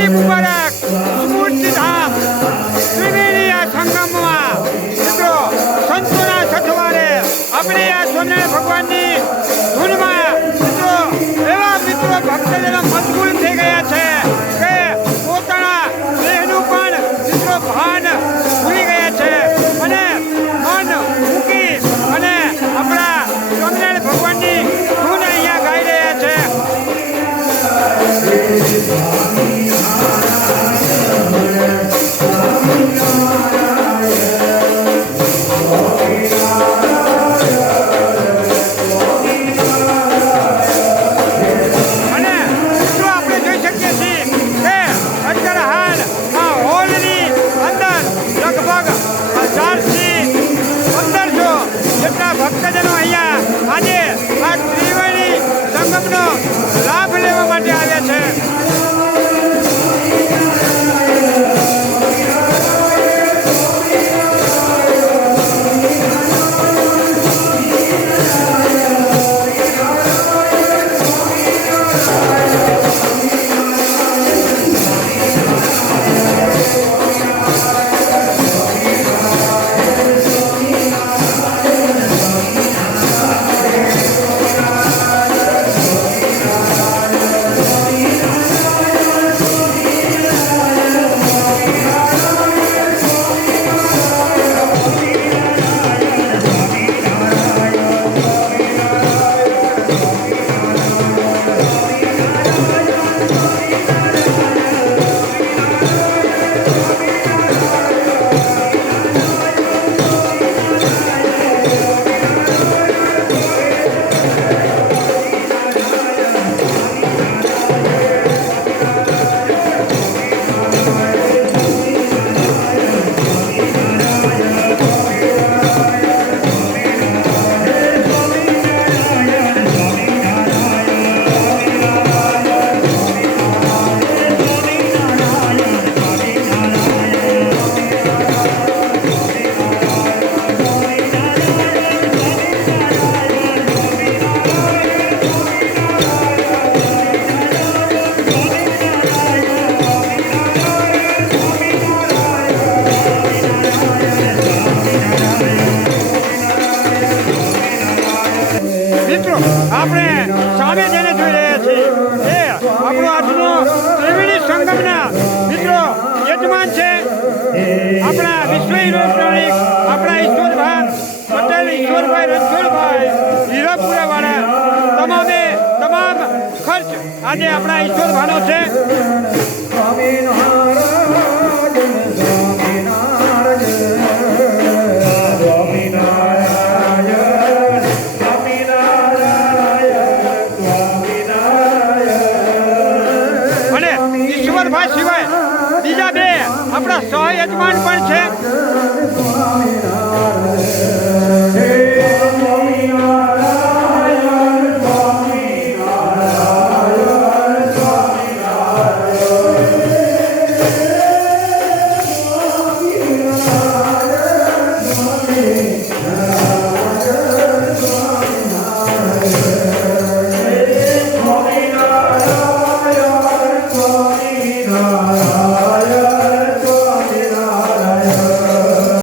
દિવાળી મુબારક સ્મૃતિ ધામ ત્રિવેણી આ સંગમમાં મિત્રો સંતોના સથવારે આપણે આ સ્વામિનારાયણ ભગવાનની ધૂનમાં મિત્રો એવા મિત્રો ભક્તજનો મશગુલ થઈ ગયા છે કે પોતાના દેહનું પણ મિત્રો ભાન ભૂલી ગયા છે અને મન મૂકી અને આપણા સ્વામિનારાયણ ભગવાનની ધૂન અહીંયા ગાઈ રહ્યા છે. ભક્તજનો અહીંયા આજે આ ત્રિવેણી સંગમનો લાભ લેવા માટે આવ્યા છે. મિત્રો આપણે સામે જઈને જોઈ રહ્યા છીએ એ આપણો આજનો ત્રિવેણી સંગમના મિત્રો યજમાન છે આપણા વિશ્વ ઇલેક્ટ્રોનિક આપણા ઈશ્વરભાઈ પટેલ, ઈશ્વરભાઈ રણછોડભાઈ હીરાપુરાવાળા તમામ ખર્ચ આજે આપણા ઈશ્વરભાઈનો છે. ઈશ્વરભાઈ સિવાય બીજા બે આપણા સહ યજમાન પણ છે.